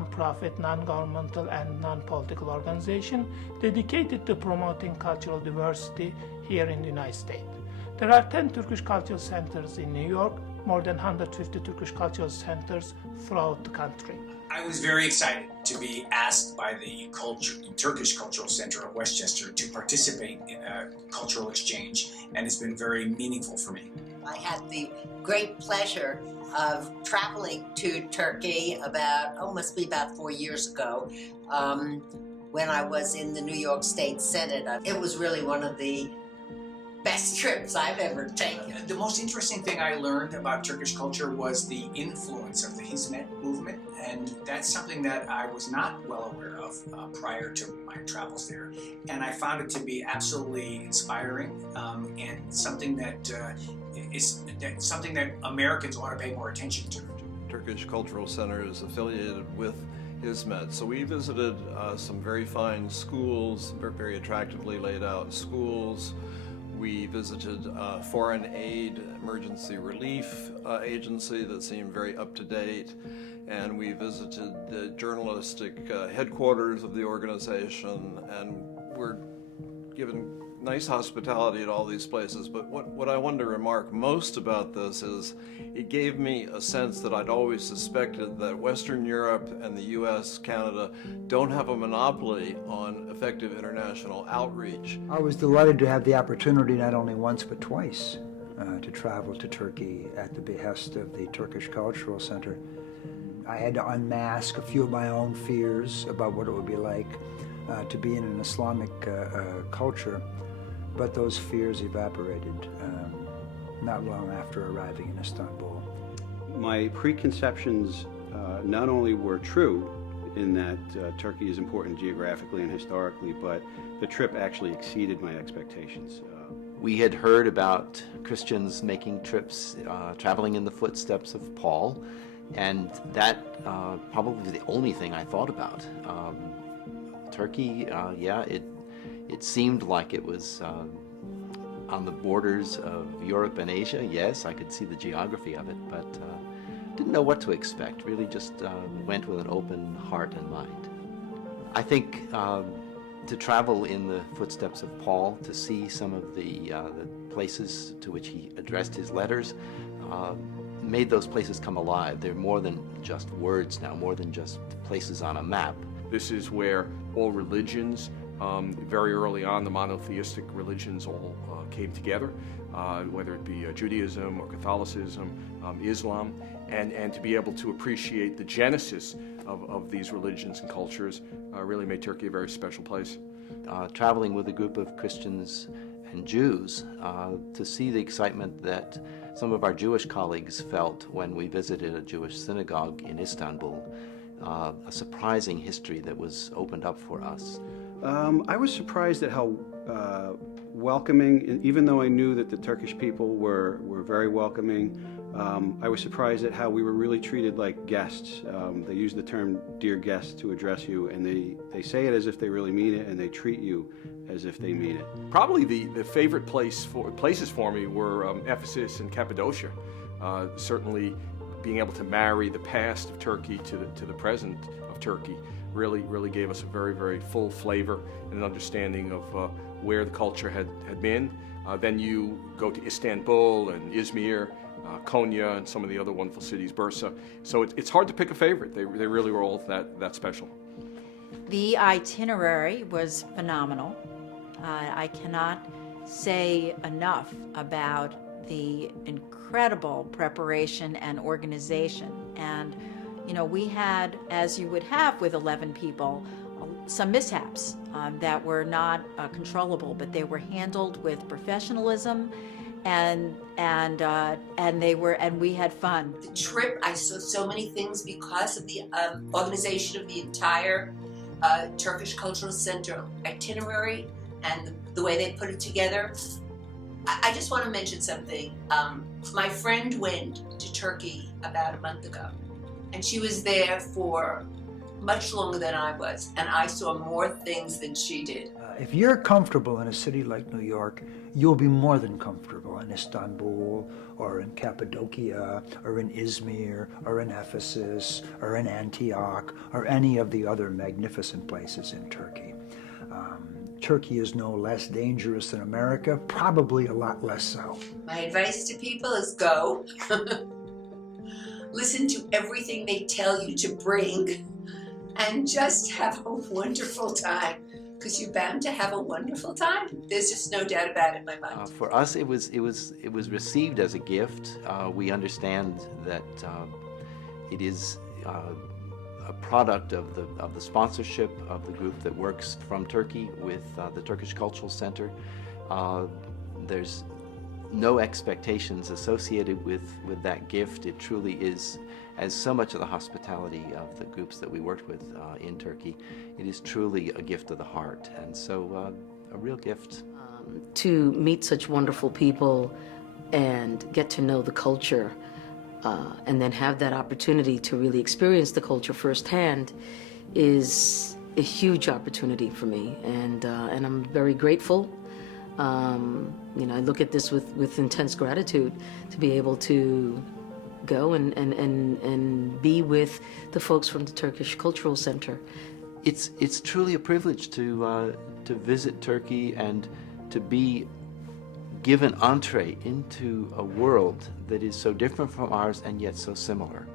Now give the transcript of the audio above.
non-profit, non-governmental, and non-political organization dedicated to promoting cultural diversity here in the United States. There are 10 Turkish cultural centers in New York, more than 150 Turkish cultural centers throughout the country. I was very excited to be asked by the Turkish Cultural Center of Westchester to participate in a cultural exchange, and it's been very meaningful for me. I had the great pleasure of traveling to Turkey must be about 4 years ago, when I was in the New York State Senate. It was really one of the best trips I've ever taken. The most interesting thing I learned about Turkish culture was the influence of the Hizmet movement, and that's something that I was not well aware of prior to my travels there. And I found it to be absolutely inspiring, and something that something that Americans ought to pay more attention to. Turkish Cultural Center is affiliated with Hizmet, so we visited some very fine schools, very attractively laid out schools. We visited a foreign aid emergency relief agency that seemed very up to date, and we visited the journalistic headquarters of the organization, and we're given nice hospitality at all these places. But what I wanted to remark most about this is it gave me a sense that I'd always suspected that Western Europe and the US, Canada, don't have a monopoly on effective international outreach. I was delighted to have the opportunity not only once but twice to travel to Turkey at the behest of the Turkish Cultural Center. I had to unmask a few of my own fears about what it would be like to be in an Islamic culture, but those fears evaporated not long after arriving in Istanbul. My preconceptions not only were true in that Turkey is important geographically and historically, but the trip actually exceeded my expectations. We had heard about Christians making trips, traveling in the footsteps of Paul, and that probably the only thing I thought about. Turkey, it seemed like it was on the borders of Europe and Asia. Yes, I could see the geography of it, but didn't know what to expect. Really just went with an open heart and mind. I think to travel in the footsteps of Paul, to see some of the places to which he addressed his letters, made those places come alive. They're more than just words now, more than just places on a map. This is where all religions, very early on, the monotheistic religions all came together, whether it be Judaism or Catholicism, Islam, and to be able to appreciate the genesis of these religions and cultures really made Turkey a very special place. Traveling with a group of Christians and Jews, to see the excitement that some of our Jewish colleagues felt when we visited a Jewish synagogue in Istanbul, a surprising history that was opened up for us. I was surprised at how welcoming, even though I knew that the Turkish people were very welcoming, I was surprised at how we were really treated like guests. They use the term "dear guest" to address you, and they say it as if they really mean it, and they treat you as if they mean it. Probably the favorite places for me were Ephesus and Cappadocia. Certainly being able to marry the past of Turkey to the present of Turkey really gave us a very, very full flavor and an understanding of where the culture had been. Then you go to Istanbul and Izmir, Konya, and some of the other wonderful cities, Bursa. So it's hard to pick a favorite. They really were all that special. The itinerary was phenomenal. I cannot say enough about the incredible preparation and organization. And, we had, as you would have with 11 people, some mishaps that were not controllable, but they were handled with professionalism, and we had fun. The trip, I saw so many things because of the organization of the entire Turkish Cultural Center itinerary and the way they put it together. I just want to mention something. My friend went to Turkey about a month ago, and she was there for much longer than I was, and I saw more things than she did. If you're comfortable in a city like New York, you'll be more than comfortable in Istanbul or in Cappadocia or in Izmir or in Ephesus or in Antioch or any of the other magnificent places in Turkey. Turkey is no less dangerous than America, probably a lot less so. My advice to people is go. Listen to everything they tell you to bring and just have a wonderful time, because you're bound to have a wonderful time. There's just no doubt about it in my mind. For us, it was received as a gift. We understand that it is a product of the sponsorship of the group that works from Turkey with the Turkish Cultural Center. There's no expectations associated with that gift. It truly is, as so much of the hospitality of the groups that we worked with in Turkey, it is truly a gift of the heart, and so a real gift. To meet such wonderful people and get to know the culture, and then have that opportunity to really experience the culture firsthand is a huge opportunity for me, and I'm very grateful. I look at this with intense gratitude to be able to go and be with the folks from the Turkish Cultural Center. It's truly a privilege to visit Turkey and to be given entree into a world that is so different from ours and yet so similar.